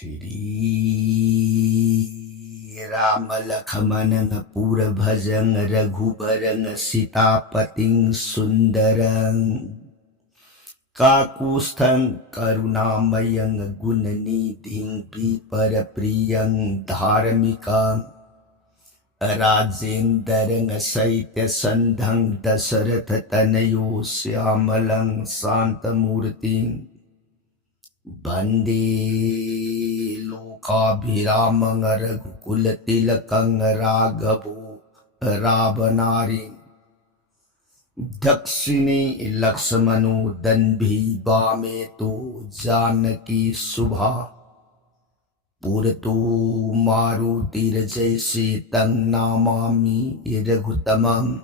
श्री राम लखमन पूर भजन रघुबरन सीतापतिं सुंदरं काकुस्थं करुणामयं गुणनिधिं विपरप्रियं धार्मिकं राजेन्द्रं सैत्यसन्धं दशरथतनयो श्यामलं शान्तमूर्तिं वंदे लोकाभिरामं रघुकुलतिलकं राघवो रावणारि दक्षिणे लक्ष्मणो दन्भी वामे तो जानकी शुभा पुरतो मारुतिर्जयसे तं नमामि रघुत्तमं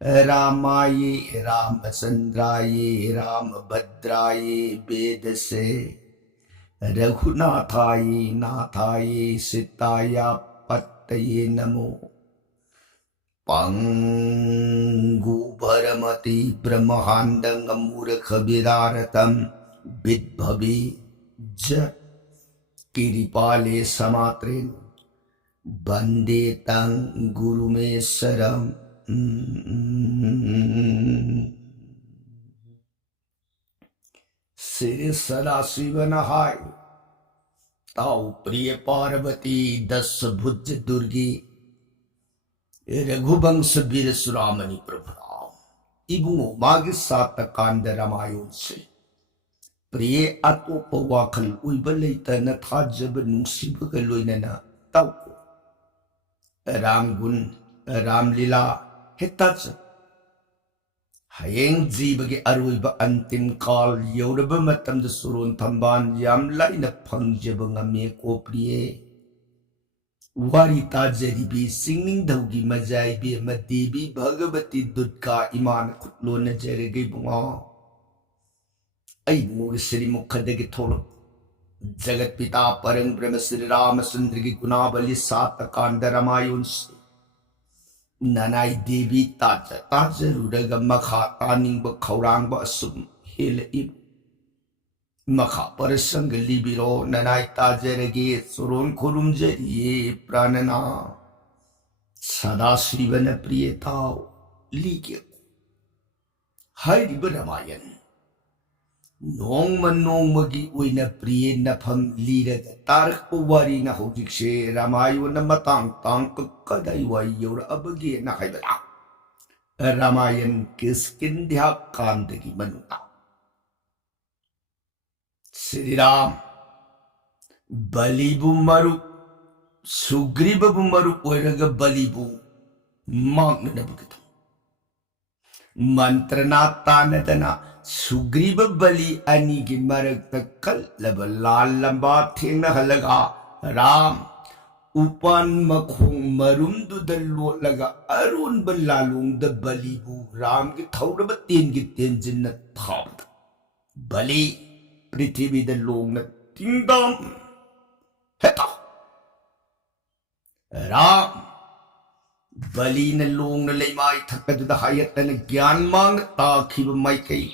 रामाय रामचंद्राय रामभद्राय वेदसे रघुनाथाय नाथाय सीताय पतये नमो पंगुभरमति ब्रह्मांडं मूर्खविदारतं विद्भवे ज किरिपाले समात्रेण वंदे तं गुरुमेश्वरम् श्री सदाशिव नहाय ताऊ प्रिय पार्वती दस भुज दुर्गी रघुवंश वीर सुरामणि प्रभु राम इबुंगो मागी सात कांड रामायण से प्रिय अतोप वाखल उइब लेतन थाजब नुंसिबग लोइनना ताऊ राम गुण रामलीला हेताच हयेंग जीवगे अरुइब अंतिम काल यौरब मतम द सुरोन थंबान याम लाइना फंगजब ngame को प्रिय वारी ताजरीबी सिंगनिंग धौगी मजाइबी मदेवी भगवती दुर्गा इमान खुटलोन जरगे बुंगा आई मोग श्री मुखदगे थोलो जगत पिता परम ब्रह्म श्री रामचंद्र की गुणावली सात कांड रामायण ननाई देवी ताजरुरग मखा तानिंग खौरांग असुम हेल इब मखा परसंग लिबिरो ननाई ताजरगे सुरोन खुरुमजरिये प्राणना सदाशिवन प्रियताओ लीके हाइरिब रामायण नोंगम नोंगमगी ओइना प्रिय नफम लीरग तारक वारी न होजिक्से रामायण मतांग तांग कदाई वाई यौर अबगे न हाइबला रामायण किसकिंध्या कांदगी मनुता श्री राम बलिबु मरु सुग्रीबु मरु ओइरग बलिबु मांगनबगत मंत्रना तानदना सुग्रीव बलि अनि की मरक कल्लब लाल लंबा थेंग हलगा राम उपान मखों मरुम दुदलो लगा अरुण बल्लालुंग द बलिबु राम की थौरब तेन की तेंजिन न थाप बलि पृथ्वी द लोंग न तिंगम हेता राम बलि न लोंग न लेमाई थकद द हायतन ज्ञान मांग ताखिब माइकई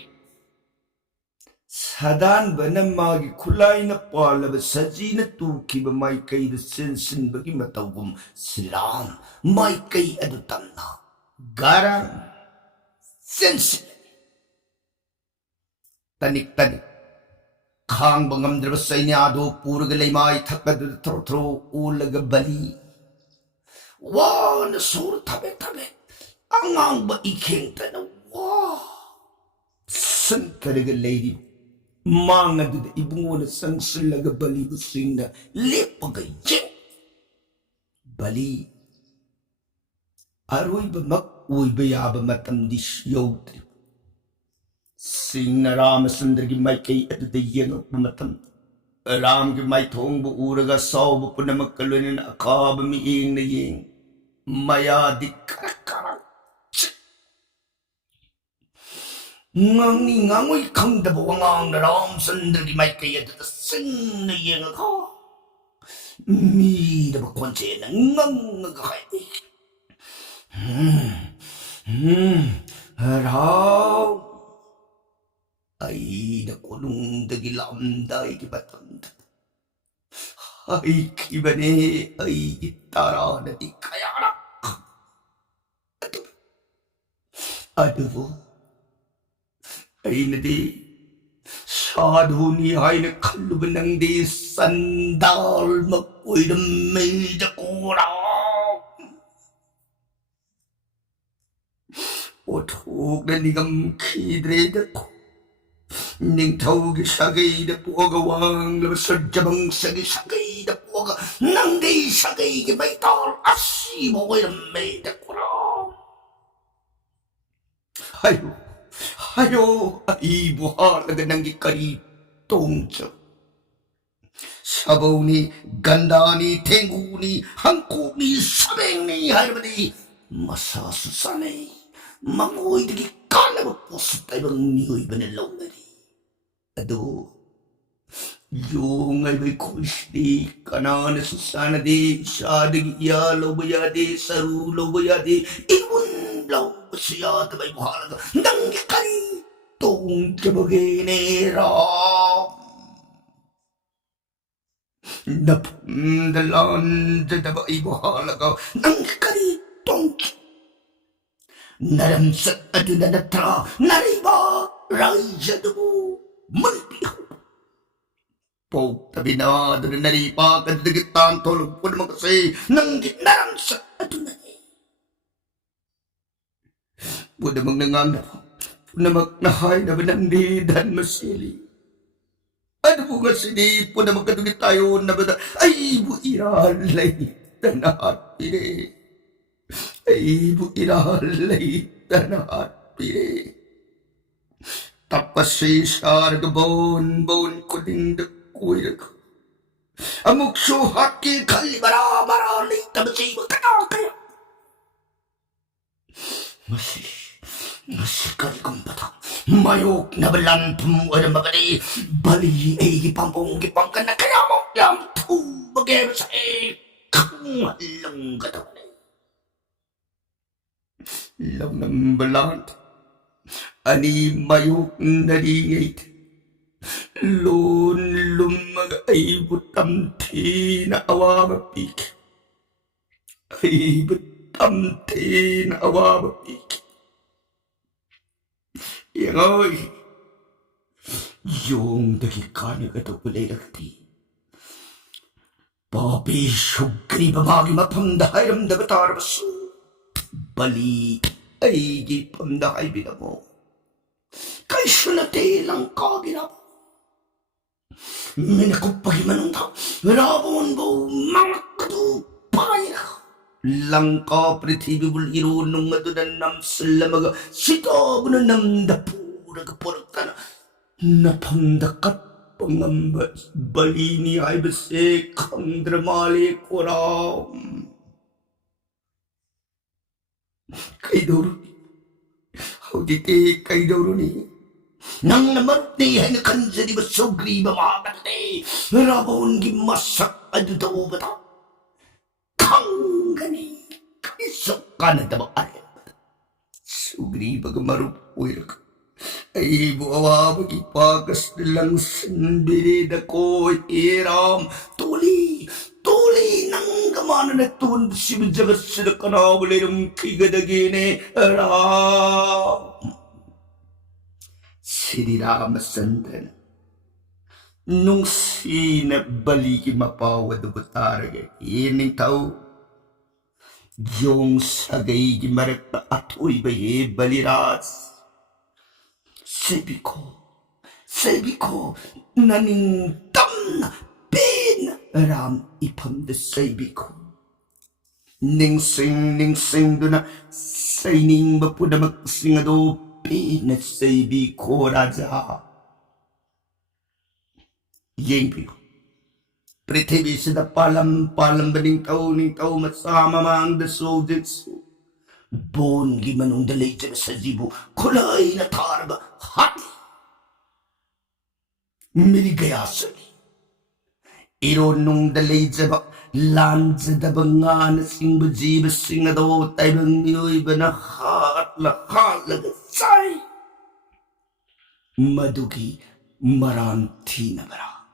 सदान बनमागी खुलाइन पालब सजीन तूखिब माइकई द सिनसिनबगी मतौगुम श्रीराम माइकई अदु तन्ना गारं सिनसिन तनिक तनिक खांग बंगमद्रब सैन्यादो पूरग लेमाई थकद थ्रो थ्रो ओलग बलि वान सूर थबे थबे अंगांग ब इखेंग तन वा संकरग लेरी मांगद इबुंगोन संगसिलग बलिबु सिंगना लेपग ये बलि अरोइब मक ओइब याब मतम दिश यौद्रि सिंगना रामचंद्र की माइकई अदुद येंग मतम राम की माइथोंग बु उरगा सौब पुनमक लोइन अखाब मि येंग न येंग मया दिक्करकरा ngang ngoi khang da bo ngang da Ramchandra की माइकई अदुद सिंग येंग खा मी द बकोंचे न ngang ga hai राव आई द कोलुंग द गिलाम दाई की बतंद 하이키바네 아이기 따라하니 가야라 아두부 아이네디 사두니 아이네 칼루브낭디 산달 먹고 이름 메이자꾸라 오토그레 니감 키드레데코 닝타우기 사게이데 뿌어가 왕르 설자방사기 사게이데 뿌어가 낭데이 사게이게 메이달 아씨 먹고 이름 메이자꾸라 하요 이부하라가 난기까지 똥적 사보니 간다니 탱구니 한코니 사백니 할머니 마사수사네 망고이들이 까나고 보스다 이번 니오이번에 롱메리 아도 용알베 코시디 까나네 수사나디 샤드기야 로보야디 사루 로보야디 이분 로보시야드 바이 부하라가 난기까지 똥겨보게 내라 나품들 언제다 이부하라가 난기까지 똥겨 나름sak adu na natra nariba raijadu mulpiho po tabi na adu na nariba kadagitan tolong po naman kasi nang naramsak adu na po namang nangangap po namang nahay na banandidan masili ano po kasi di po namang kadugit tayo na bata ay buiralay tanahat pili Ibu inalay tanahat pili tapasi sarga bon ko din dakuya ko amuk suhaki kalibara marali tamasi mo tanaw kaya masih kali kumpata mayok na balantum wala mabali bali ay pampong gipangkan na kaya mo yam tu bagay sa kang halang gataw Lam ng balant, ani mayok naringait, lon lumag ay butamti na awamapik, ay butamti na awamapik. Yang ay, yung dagikana gato kulay lakti, papi syugri babagi mapamdahay ramdabatar baso. Bali ay gipam na kaibigan mo. Kay sunate lang kagina mo. Minakupagi manong rabon bo mga katupay na. Langka pritibibul irunong madunan nam salamaga sito na nam dapura kapurak na napamdakat pangamba bali ni ay base kang dramali kuram. Kaidoro ni, haudite kaidoro ni, nang namarot ni ay nakansa di ba sugri ba mga ni, rabon gimasak adu daw ba ta? Kang gani, kaisok ka na taba ayan ba ta? Sugri ba gamarupoy ka? Ay buawa magipagas nilang sandiri na ko iram, tuli nang gamana na tuwan si Bijagat sila kanawalay ng kigadagini aram. Siniramasandan nung sinabaliki mapawad o bataraga ining tao yung sagay gimarak na atoy baye baliras. Sabi ko, nanindam na ram ipam de sabi ko. Ning-sing do na saining ba po na magsingado pinasabi ko raja. Yengpi ko. Prithvi sa palam baning tao masama mang the soldiers. Bon gimanong dalay dyan sa zibo kulay na targa hati. Minigayasan. Iron nung dalay dyan ba lanza da banga na singba jiba singado tayo bang niyoy ba na lahat say. Madugi maranti na bara.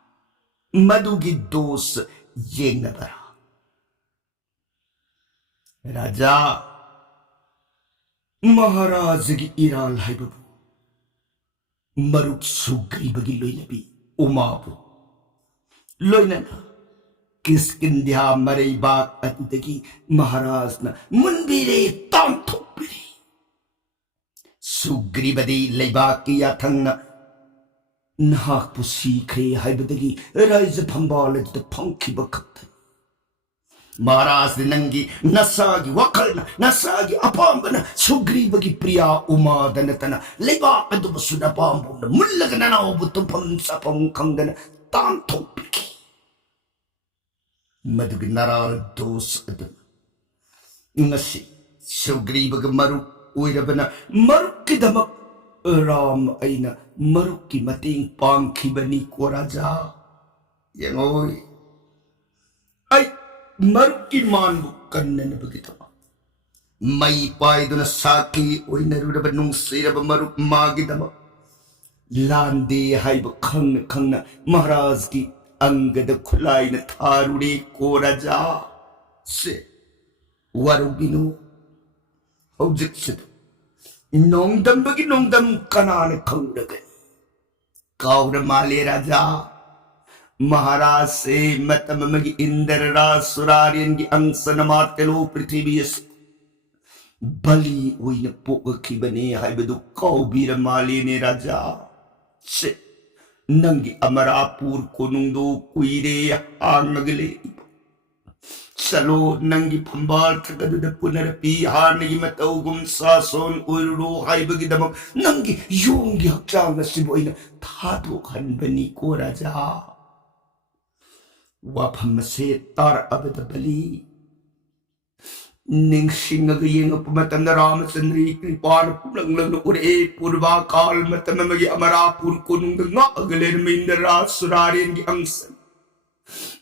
Madugi dos ꯌꯦꯡꯅꯕꯔꯥ Raja ꯃꯍꯥꯔꯥꯖꯒꯤ ꯏꯔꯥꯜ ꯍꯥꯏꯕꯕꯨ ꯃꯔꯨꯞ ꯁꯨꯒ꯭ꯔꯤꯕꯒꯤ ꯂꯣꯏꯅꯕꯤ ꯎꯃꯥꯕꯨ ꯂꯣꯏꯅꯅ ꯀꯤꯁꯀꯤꯟꯙ꯭ꯌꯥ ꯃꯔꯩꯕꯥꯛ ꯑꯗꯨꯗꯒꯤ ꯃꯍꯥꯔꯥꯖꯅ ꯃꯨꯟꯕꯤꯔꯦ ꯇꯥꯟꯊꯣꯛꯄꯤꯔꯦ ꯁꯨꯒ꯭ꯔꯤꯕꯗꯤ ꯂꯩꯕꯥꯛꯀꯤ ꯌꯥꯊꯪꯅ ꯅꯍꯥꯛꯄꯨ ꯁꯤꯈ꯭ꯔꯦ ꯍꯥꯏꯕꯗꯒꯤ rise ꯐꯝꯕꯥꯜ ꯑꯗꯨꯗ ꯐꯪꯈꯤꯕ ꯈꯛꯇꯅꯤ ꯃꯍꯥꯔꯥꯖ ꯅꯪꯒꯤ ꯅꯁꯥꯒꯤ ꯋꯥꯈꯜꯅ ꯅꯁꯥꯒꯤ ꯑꯄꯥꯝꯕꯅ ꯁꯨꯒ꯭ꯔꯤꯕꯒꯤ ꯄ꯭रिꯌꯥ ꯎꯃꯥꯗ ꯅꯠꯇꯅ ꯂꯩꯕꯥꯛ ꯑꯗꯨꯕꯨ ꯁꯨꯅꯄꯥꯝꯕꯨꯅ ꯃꯨꯜꯂꯒ ꯅꯅꯥꯎꯕꯨ ꯇꯨꯝꯐꯝ ꯆꯥꯐꯝ ꯈꯪꯗꯅ ꯇꯥꯟꯊꯣꯛꯄꯤꯈꯤ ꯃꯗꯨꯒꯤ ꯅꯔꯥꯜ ꯗꯣꯁ ꯑꯗꯨꯅ ngasi sugribaga maruk oirabana marukkidamak ram aina marukki mating pangkhibani ko raja yangoi ai marukki manbu kannana bagitama mai paiduna saki oinaruraba nungsiraba maruk magidama lande haiba khangna khangna maharaj ki angada khulaina tharure ko raja se warubinu hojiksit nongdam bagi nongdam kanane khangdaga kaura male raja maharaj se matam magi indra raj suraryan gi angsana matelo prithiviyas bali oina pokakhibane haibadu kaubira male ne raja se nangi amarapur konungdo kuire anagale Salo nangi pambal tagaduda punarapi hanagi matawgum sason ururo haibagidamam nangi yongi hakchang na siboina thadokhan bani ko raja waphamase tar abada bali ningsingaga yengapu matamna ramachandri kripana pulanglang ure purva kal matamamagi amarapur konungda ngagalen mindra suraryan gi angsan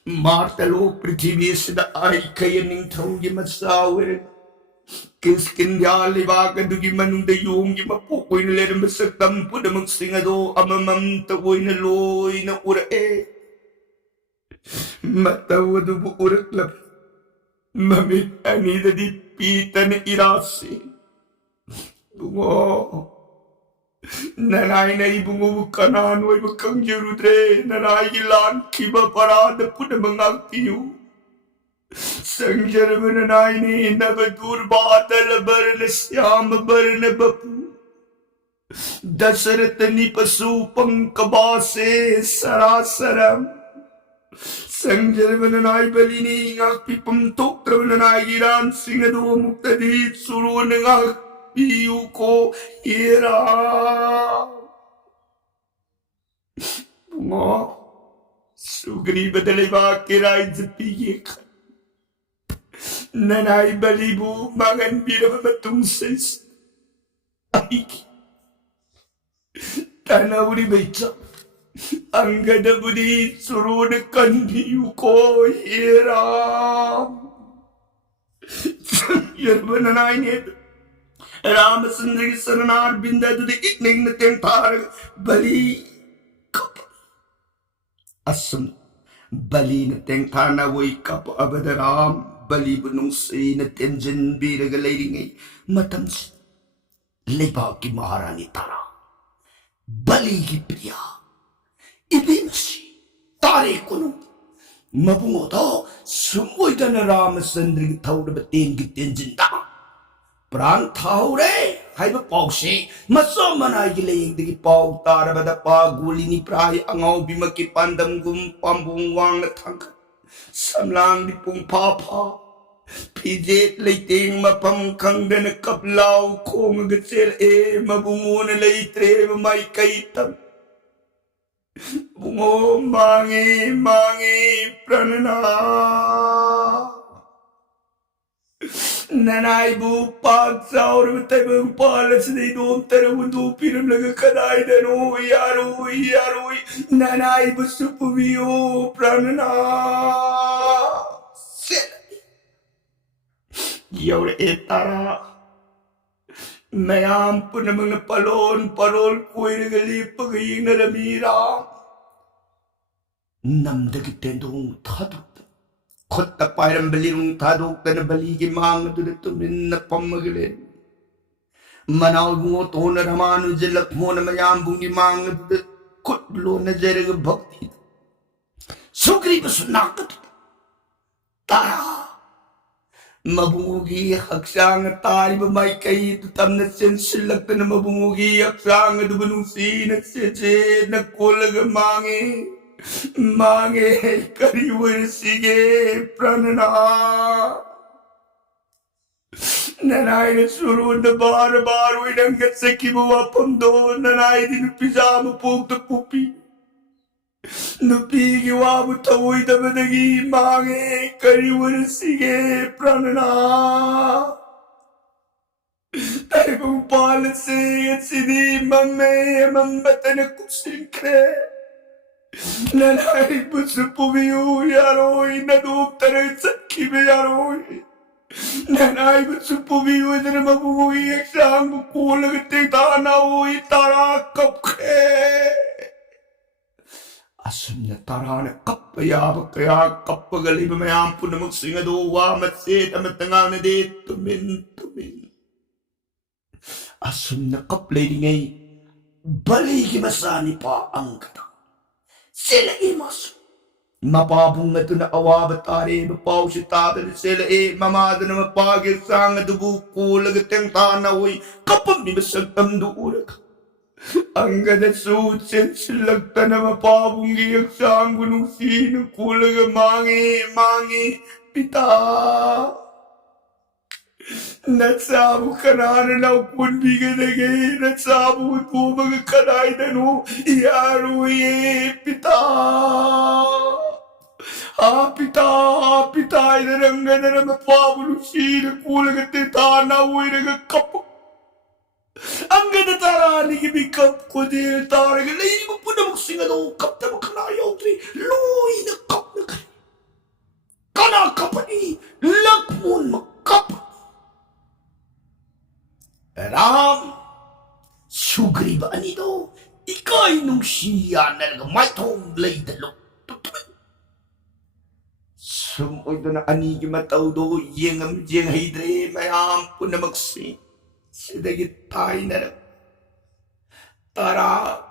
Martalo prithvi sida ai kayaning thongi masawir Kiskindhya libak adugi manungda yongi mapukoy na lerang masaktam pudamang singado amamam tawoy na loy na urae matawado bu uraklap mamit anida di pita na irasi bungo nanay na ibungo kanan way bakang jurudre nanay ilan kiba parada puna mangaktiyo sangjara nanay ni nabadur batal barna siyam barna bapu dasarata ni pasupang kabase sarasaram sangjara nanay balini ngakpipam toktra nanay ilan singado muktadit suru nangak Iyuko ira bungo sugriba daliba kiray zapiyek nanay balibu mangan bira matung sis aiki tanawri becha angada budi suruna kanbiyuko ira yerba nanay nito Ramachandra Saranar Binda to the evening the Tempar Bali Asum Bali Tentana wake up Abadaram Bali Bunung Sin attention be regulating Matams Lebaki Maharani Tara Bali Gipria Ibimsi Tare Kunu Mabumoto Sumuitan Ramachandra Tauda Batin Gitinjinda Pran thaure haiba pausi masamana gilaying digi pau tarabada paguli ni prai angau bimaki pandam gum pambung wang na thang samlang di pung papa pije leiting mapam khangdan kaplau khong gachel e mabungun leitre mai kaitam bungo mangi pranana Nanay bu pag saur tayo palas na idom taramundo pinam laga kanay dano yaroy nanay bu supuviyo pranana sila yawra etara mayam po namang napalon parol ko'y nagalipagaying naramira namdagitendong tadok ꯈꯨꯠꯇ ꯄꯥꯏꯔꯝꯕ ꯂꯤꯔꯨꯡ ꯊꯥꯗꯣꯛꯇꯅ ꯕꯂꯤꯒꯤ ꯃꯥꯡꯗꯨꯗ ꯇꯨꯃꯤꯟꯅ ꯐꯝꯃꯒ ꯂꯩ ꯃꯅꯥꯎ ꯏꯕꯨꯡꯉꯣ ꯇꯣꯟꯅ ꯔꯃꯥꯅꯨꯖ ꯂꯛꯃꯣꯅ ꯃꯌꯥꯝꯕꯨꯡꯒꯤ ꯃꯥꯡꯗꯨꯗ ꯈꯨꯠ ꯂꯣꯟꯅꯖꯔꯒ ꯚꯛꯇꯤ ꯁꯨꯒ꯭ꯔꯤꯕꯁꯨ ꯅꯥꯛꯀꯗꯨ ꯇꯔꯥ ꯃꯕꯨꯡꯒꯤ ꯍꯛꯆꯥꯡ ꯇꯥꯔꯤꯕ ꯃꯥꯏꯀꯩꯗꯨ ꯇꯝꯅ ꯆꯦꯟꯁꯤꯜꯂꯛꯇꯅ ꯃꯕꯨꯡꯒꯤ ꯍꯛꯆꯥꯡ ꯑꯗꯨꯕꯨ ꯅꯨꯡꯁꯤꯅ ꯆꯦꯆꯦꯅ ꯀꯣꯜꯂꯒ ꯃꯥꯡꯉꯦ मांगे करी वर्षिगे प्रणना ननाई ने शुरू द बार बार वे रंगत से की वो अपन दो ननाई दिन पिजामा पोक तो पुपी नुपी की वाबु तवोई दबदगी मांगे करी वर्षिगे प्रणना तारे पाल से सिदी मम्मे मम्मतन कुछ करे ननाई बुसुपुबियु यारोई नदूप तरह सखी में यारोई ननाई बुसुपुबियु इधर मबुई एक शाम को लगते ताना हुई तारा कब खे असुन्य तारा ने कप या कप गली में आम पुनमुख सिंह दो वा मत्से तमतंगा ने दे तुमिन असुन्य कप लेडी गई बली की मसानी पा अंकता Sila imos. Mapabong na ito na awab tari mapaw si tabi sila mamada na mapagisang dubukulag at yung tanawoy kapag nibasag tamduulag. Ang ganda suutsin silagta na mapabong giyak sang gunung sino kulag mangi pita. Natsabu kanana na upun bigadagay natsabu ito mga kanay na no iyaruye pita pita inaranga na na mapabulu sila kulang at titana uwi nagakapo ang ganda tarani kimikap ko din taraga lain mo po na magsinga no kap na makanayaw tri loy na kap na kanakapa ni lakmon makap Ram, Sugriv anito, ikay nung siya na nagmaitong laydalo. Sumoy doon na anigi mataw do, yengam jeng hidre, mayam po na magsi. Sidagit tayo na lang. Tara,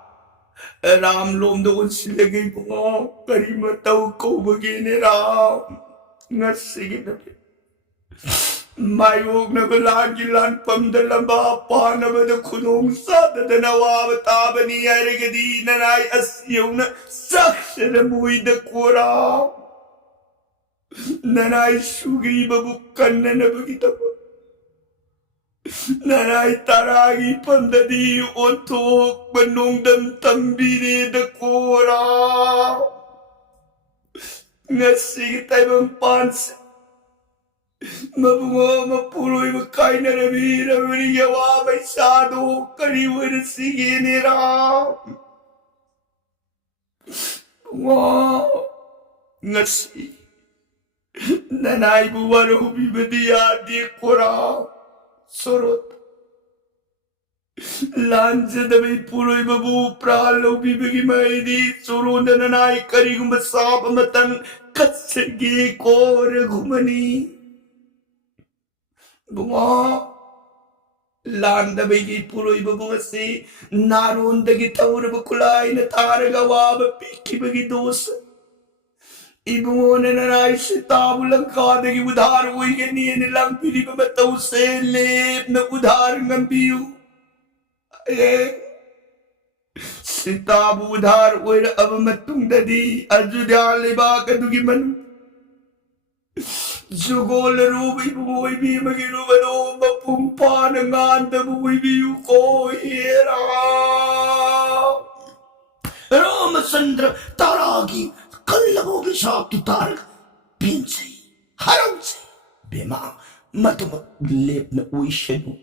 Ram lom doon silagay ko nga, kari mataw ko bagini Ram. Nga sige na rin. Mayog na balagilan pamdalamba pa na ba na kunong sa dadanawa mataba ni Arigadi na nai asyaw na saksya na buhay na kura na nai sugri babukan na nabagita pa na nai taragi pandadi otok banong damtambiri na kura nga sige tayo mang pansin Mabungo mapuloy magkain na ramira maniyawa may sado kariwa na sige ni Ram. Wow, ngasi nanay buwaro bibadiya di kura sorot. Lanja na may puloy mabu pralo bibagi may di soro na nanay karigong masapa matang katsagi ko ragumani. Bunga landa bagi puloy babunga si naroon dagi tawra bakulay na taragawa mapiki bagi dosa ibungo na nanay si tabulang kadagi udhar uy ganyan nilang pili pa mataw sa lip na udhar ng biyo si tabu udhar uy na amamatong dadi adjudali ba kadugiman Jugol rubi buhay bi magirubano mapumpa ng anda buhay biyu ko hira. Ramasandra taragi kalamo bisakti tarag pinsay haramsay bema matumaglip na uisyano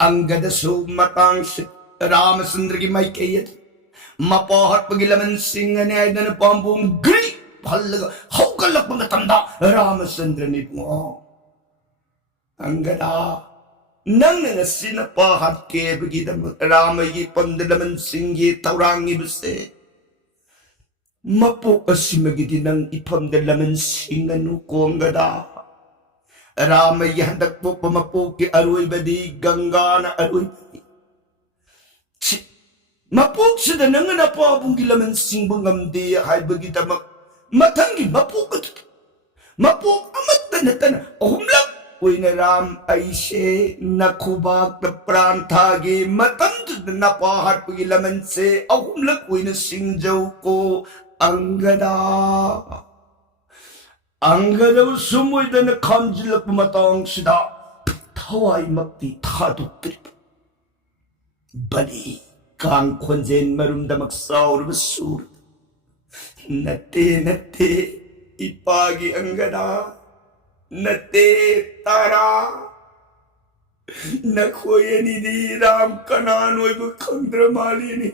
ang gadaso matang si Ramasandra ki may kayat mapahat pagilaman singa ni ay na pambong gri halaga haugalak mga tanda Ramasandra ni mo ang gada nang sinapahat ke bagida ramay pandalaman singi taurangi bese mapok asimagiti ng ipamda laman singanu kongada. Ramay handak po pamapoki aroy badi gangana aroy badi. Mapok sida nang napabong gilaman singbong amdi hay bagita matanggi mapok at mapok amat tanatan humlak uy na ram ay siya nakubag na prantagi matandod na napahat pagilaman se humlak uy na singjaw ko ang gada. Ang gadaw sumoy na nakamjilak pumatang sida taway magti tadok trip bali kang konjen marumdamak saur basur nate ipagi ang gada nate tara nakuya ni di ram kananoy bukang dramali ni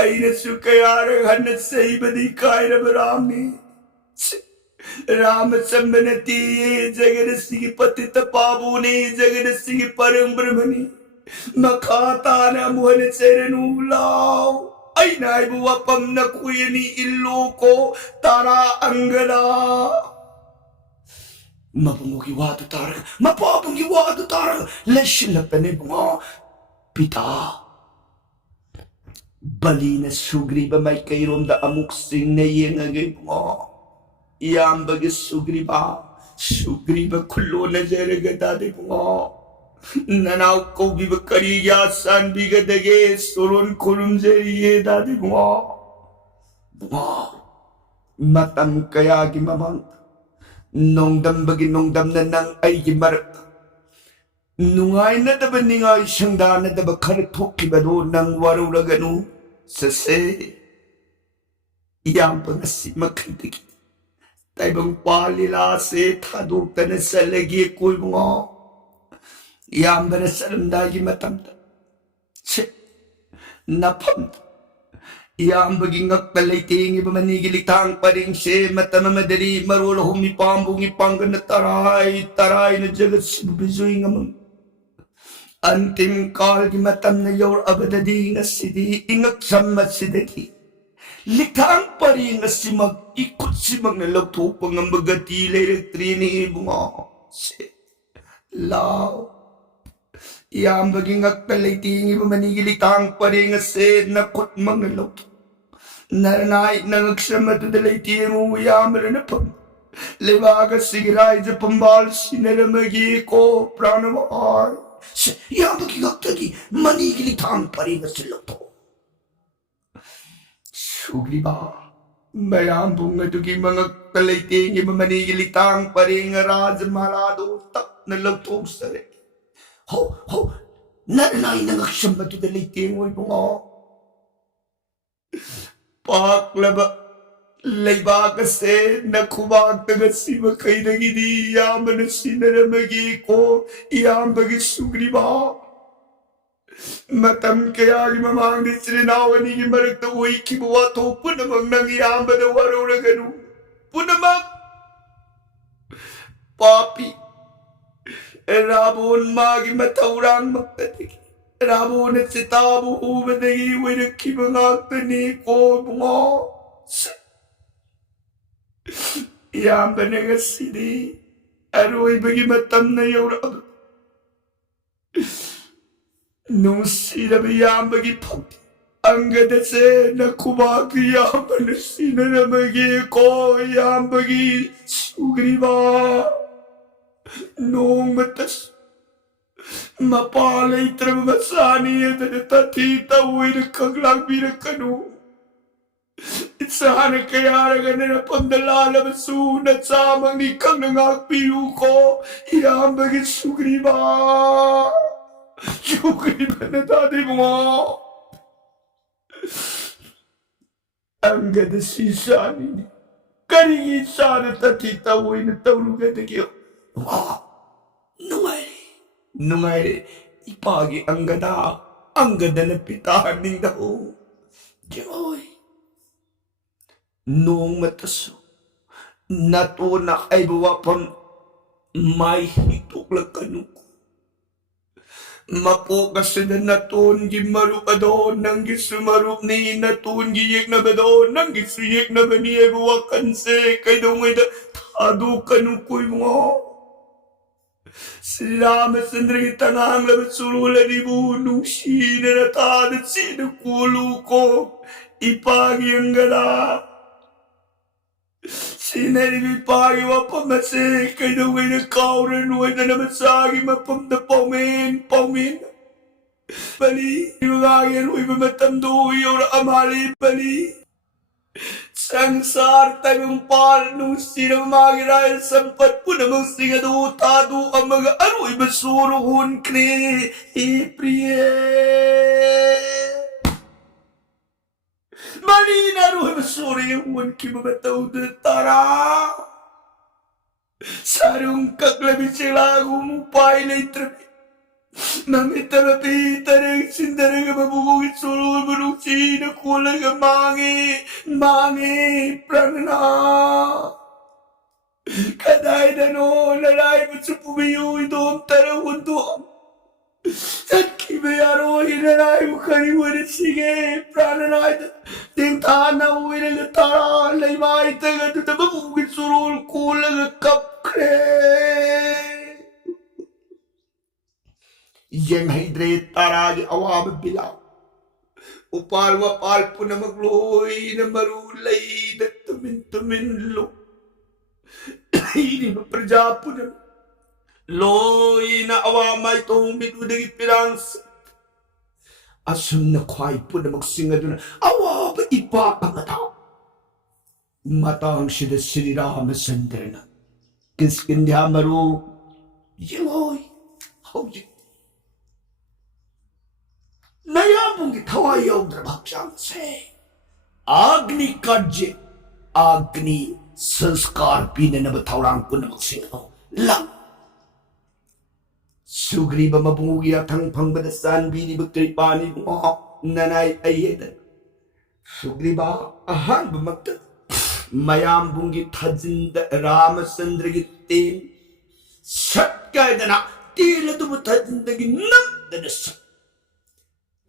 ay nasukayarang hanat sa iba di kaya na marami Ramasambanati Jaganasigi Patita Pabuni Jaganasigi Parang Brahmani Makata na muhan at serenulaw ay naibuwapam na kuya ni Iloko tara ang gala mapungugiwado tara mapapungiwado tara lesila panibunga pita bali na sugri ba may kayrom da amuksing na yengagay bunga Yambag sugriba kulo na jeraga de bunga nanaw ko biba kariya san biga dege soron kulum jeriye dade bunga matam kaya gimamang nongdam bagi nongdam na nang ay gimarak nungay na daba ningay siyang na daba karatok kibado ng waruragano sase iyang pangasi makandagi taibang palila se taduk na sa lagi ko'y mga iyamba na sa lamdagi matamda che napamda iyamba gingak talaiting iba manigilitang pa rin siya matamamadali marula humipambong ipanggan na taray na jagat sinubizoy nga mang antim kal gimatam na yaw abadadi nga sidi ingak samat sidaki Likang pa rin na ikot simag na lagto pang ang magatilay elektrini bunga. Law. Iyang baging aktalaiting iba manigilikang pa rin na nakot mang na lagto. Naranay nang agsamat na dalaiting uyamara na pang. Liwaga sigiray sa pambal sinaramagi ko pranamahar. Iyang baging aktali manigilikang pa rin na lagto. Sugli ba? Mayambong nga dugi mga kalaiting yung manigilitang paring aradz malado tak na lagtog sa rin. Ho, naranay nang aksyam ba ito dalaiting mo yung mga paklaba layba kasi nakuwag na kasi makay nang iniyaman na sinaramagi ko iyang bagay sugli ba? Matam kaya mamang di sininawan ni marag na uwi kibuwato punamang nangyamba na waro na ganun. Punamang papi. Erabon magi matawrang magtatig. Erabon at si tabo uman na iwi na kibangak ni ko bunga. Iyamba na nga sini. Aroy bagi matam na yawrab. Nung sinabiyang magipag ang ganda se na kumakiyaman na sinanamagi ko yang bagi sugri ba nung matas mapalay tramasani at natatita uwi na kaglagbi na kanu itsahan na kaya na na pandalala masunat sa amang ni kang nangakpiyo ko yang bagi sugri ba Sugri ba na dati mo? Ang ganda si Sani. Karingin sana tatitawin na tawlugan na kayo. Nungay. Ipagi ang ganda na pitahan ng daho. Diyoy. Noong mataso, natunak ay buwapang may hitok lang kanuko. Mapok kasi na naton gi marup ado nang gisumarup ni naton gi yek na bado nang gisuyek na bani ebuwakan se kay dong ida tado kanukoy mo. Sila masandri tangang labat surula di bunuh sina na tadat sina kulu ko ipagi ang gala. Sina ni pagi wapa masih kay dong ida kauran wada na masagi mapamda paumin. Bali, iwagayan uy mamatando ora amali bali. Sangsar tagumpal nung sinang magirahil sampat po namang singado tado ang mga aroy basuruhon kri ipriye. Bali na aroy basuruhon kimamataw na tara. Sarong kaglabit sila gumupay na itrabi. Namita mapita ng sindarang mabukit sulul manuksi na kulang ang mangi, prana. Kaday na no, lalay mo sa pumiyo ito ang tarawon doon. At kibayaro, hinalay mo kaniwan at sige, prana na ito. Tingtahan na uwi ng tara, lay maitang at ito mabukit sulul kulang ang kapkre. Yang hidre taragi awam bilaw. Upal wapal po na magloy na marulay na tumin lo. Ini mapraja po na loy na awamay tumid udagi pirans. Asum na kway po na magsinga doon. Awa ba ipa pangataw? Matang siya sinira masandra na. Kiskin di hamaru. Yeloy. Hawjik. Nayabong itawayaw na baksyang se. Agni kadje. Agni sanskar pinanabatawrang ko na magsino. Lang. Sugri ba mabungugi at ang pangbadasan binibagtripani mo nanay ayedan. Sugri ba ahan ba magta. Mayambong gitadzinda ramasandra gitin. Sat kaya na tila dumutadzinda ginam na nasat.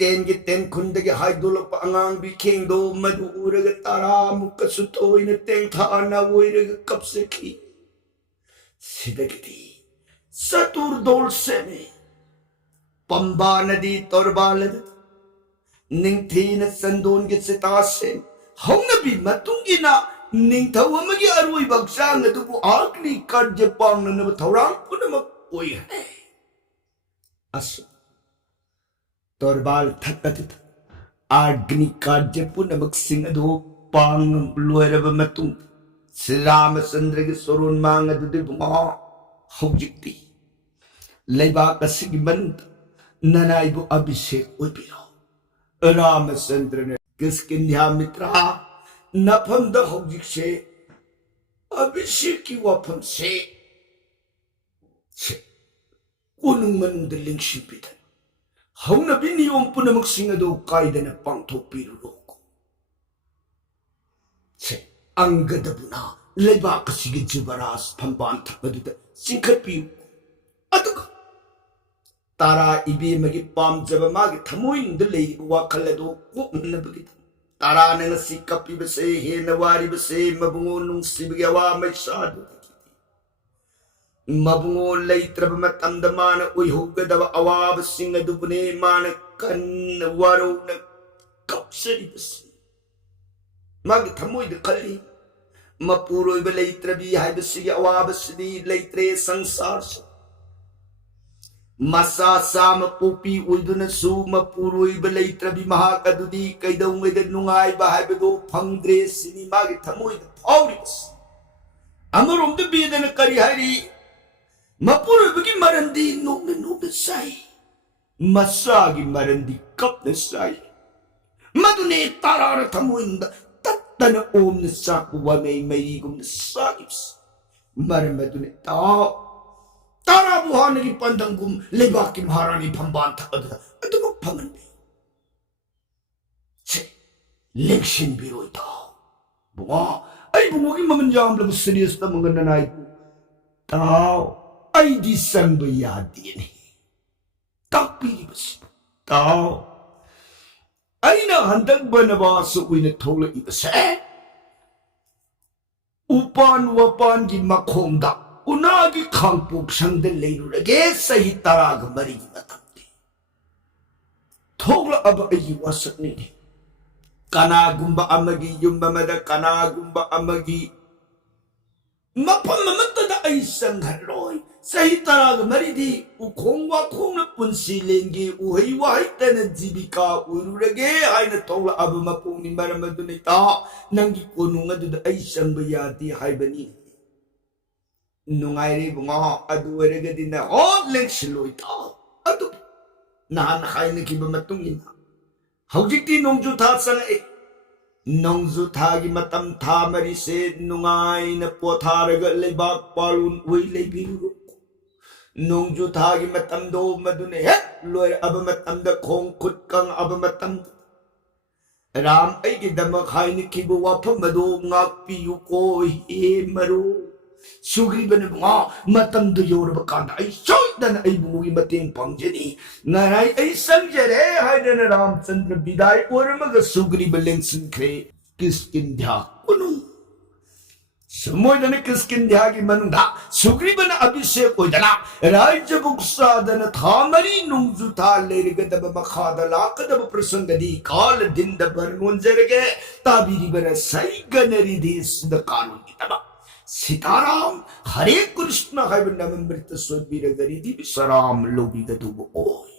Ten kundagi haidulok pa angang biking do maduura tara mukasutoy na teng taana woy kapseki. Sidagiti sa turdol semi pambana di torbalad ning tina sandon git sa tasen hong nabi matungina ning tawa magi aroy bagsang na tupo akli kadjapang na nabatawrang po na mag-uy aso Torbal tatat agni kadya po na magsingado pang luwera ba matung sila masandra soron mga dude mga hawjikti layba kasigiman nanay bo abisek upiro rama sandra na kiskin niya mitra napanda hawjikse abisek iwapam se kunong manundaling sipitan Hong na biniyong po na magsingado kayda na pang topiruloko. Se, ang gada po na, laiba kasigid si baras, pambantak na duda, singkat piyo. Ato ka. Tara ibi magipam jaba magi tamoy ndalay wakalado ko na bagita. Tara na nasikap iba se, hinawari ba se, mabungonong sibigyawa may sado. Mabungo lay trabamat ang damana uy hugad awabas singa dubune mana kan waro na kapsaribas magtamoy de kali mapuro iba lay trabi hay basiga awabas di lay tre sangsarsa masasama pupi uy do na su mapuro iba lay trabi mahakadudi kay daw ngedad nungay bahay bago pangdres ni magtamoy de pauribas amarom de bida na karihari Mapuro bagi marandi no say. Masagi marandi kap na say. Madune tarara tamuinda tatta na na sakuwa may mayigom na sagis. Maramadune tao. Tarabuhan naging pandanggum lebakim harani pambanta kada. Ito magpamanbi. Se, leksyon biro ito. Bunga, ay bumugin mamanjang labas serious na mga nanay ko. Tao. Ay di sang bayadi ni. Tak ꯉꯥꯛꯄꯤꯔꯤꯕꯁꯤ ꯇꯥꯎ ꯑꯩꯅ ꯍꯟꯗꯛ ꯕꯅꯕꯥꯁ ꯑꯣꯏꯅ ꯊꯣꯛꯂꯛꯏꯕꯁꯦ ꯎꯄꯥꯟ ꯋꯥꯄꯥꯟꯒꯤ ꯃꯈꯣꯡꯗ ꯎꯅꯥꯒꯤ ꯈꯥꯡꯄꯣꯛꯁꯪꯗ ꯂꯩꯔꯨꯔꯒꯦ ꯆꯍꯤ 14ꯒꯤ ꯃꯇꯝꯗꯤ ꯊꯣꯛꯂꯛꯑꯕ ꯑꯩꯒꯤ ꯋꯥꯁꯛꯅꯤꯅꯤ ꯀꯅꯥꯒꯨꯝꯕ ꯑꯃꯒꯤ ꯌꯨꯝ ꯑꯃꯗ ꯀꯅꯥꯒꯨꯝꯕ ꯑꯃꯒꯤ ꯃꯐꯝ ꯑꯃꯠꯇꯗ ꯑꯩ ꯆꯪꯍꯜꯂꯣꯏ ꯆꯍꯤ 14ꯗꯤ ꯎꯈꯣꯡ ꯋꯥꯈꯣꯡꯅ ꯄꯨꯟꯁꯤ ꯂꯦꯟꯒꯦ ꯎꯍꯩ ꯋꯥꯍꯩꯇꯅ ꯖꯤꯕꯤꯀꯥ ꯑꯣꯏꯔꯨꯔꯒꯦ ꯍꯥꯏꯅ ꯊꯣꯛꯂꯛꯑꯕ ꯃꯄꯣꯛꯅꯤ ꯃꯔꯝ ꯑꯗꯨꯅ ꯏꯇꯥꯎ ꯅꯪꯒꯤ ꯀꯣꯅꯨꯡ ꯑꯗꯨꯗ ꯑꯩ ꯆꯪꯕ ꯌꯥꯗꯦ ꯍꯥꯏꯕꯅꯤ ꯅꯨꯡꯉꯥꯏꯔꯦ ꯏꯕꯨꯡꯉꯣ ꯑꯗꯨ ꯑꯣꯏꯔꯒꯗꯤ ꯅꯪ ꯍꯣꯠ ꯂꯦꯡꯁꯤꯜꯂꯣ ꯏꯇꯥꯎ ꯑꯗꯨ ꯅꯍꯥꯟ ꯍꯥꯏꯅꯈꯤꯕ ꯃꯇꯨꯡ ꯏꯟꯅ ꯍꯧꯖꯤꯛꯇꯤ ꯅꯣꯡꯖꯨ ꯊꯥ ꯆꯪꯉꯛꯑꯦ ꯅꯣꯡꯖꯨ ꯊꯥꯒꯤ ꯃꯇꯝ ꯊꯥ ꯃꯔꯤꯁꯦ ꯅꯨꯡꯉꯥꯏꯅ ꯄꯣꯊꯥꯔꯒ ꯂꯩꯕꯥꯛ ꯄꯥꯂꯨꯟ ꯑꯣꯏ ꯂꯩꯕꯤꯔꯨ ꯅꯣꯡꯖꯨ ꯊꯥꯒꯤ ꯃꯇꯝꯗꯣ ꯃꯗꯨꯅ ꯍꯦꯛ ꯂꯣꯏꯔꯛꯑꯕ ꯃꯇꯝꯗ ꯈꯣꯡ ꯈꯨꯠ ꯀꯪꯑꯕ ꯃꯇꯝꯗ ꯔꯥꯝ ꯑꯩꯒꯤꯗꯃꯛ ꯍꯥꯏꯅꯈꯤꯕ ꯋꯥꯐꯝ ꯑꯗꯣ ꯉꯥꯛꯄꯤꯌꯨꯀꯣ ꯍꯦ ꯃꯔꯨ ꯁꯨꯒ꯭ꯔꯤꯕꯅ ꯏꯕꯨꯡꯉꯣ ꯃꯇꯝꯗꯨ ꯌꯧꯔꯕ ꯀꯥꯟꯗ ꯑꯩ ꯁꯣꯏꯗꯅ ꯑꯩꯕꯨꯒꯤ ꯃꯇꯦꯡ ꯄꯥꯡꯖꯅꯤ ꯉꯔꯥꯏ ꯑꯩ ꯆꯪꯖꯔꯦ ꯍꯥꯏꯗꯅ ꯔꯥꯝꯆꯟꯗ꯭ꯔ ꯕꯤꯗꯥꯏ ꯑꯣꯏꯔꯝꯃꯒ ꯁꯨꯒ꯭ꯔꯤꯕ ꯂꯦꯡꯁꯤꯟꯈ꯭ꯔꯦ ꯀꯤꯁꯀꯤꯟꯙ꯭ꯌꯥ ꯀꯣꯅꯨꯡ ꯁꯨꯃꯣꯏꯗꯅ ꯀꯤꯁꯀꯤꯟꯙ꯭ꯌꯥꯒꯤ ꯃꯅꯨꯡꯗ ꯁꯨꯒ꯭ꯔꯤꯕꯅ ꯑꯚꯤꯁꯦꯛ ꯑꯣꯏꯗꯅ ꯔꯥꯏꯖꯕꯨꯛ ꯆꯥꯗꯅ ꯊꯥ ꯃꯔꯤ ꯅꯣꯡꯖꯨ ꯊꯥ ꯂꯩꯔꯒꯗꯕ ꯃꯈꯥꯗ ꯂꯥꯛꯀꯗꯕ ꯄ꯭ꯔꯁꯪꯒꯗꯤ ꯀꯥꯂꯗꯤꯟꯗ ꯕꯔꯅꯣꯟꯖꯔꯒꯦ ꯇꯥꯕꯤꯔꯤꯕꯔ ꯁꯩꯒꯅꯔꯤꯙꯤꯁꯤꯗ ꯀꯥꯅꯣꯟꯒꯤꯗꯃꯛ सीताराम हरे कृष्ण है नमृत सोबीरगरी विश्राम लोबीगदुब ओय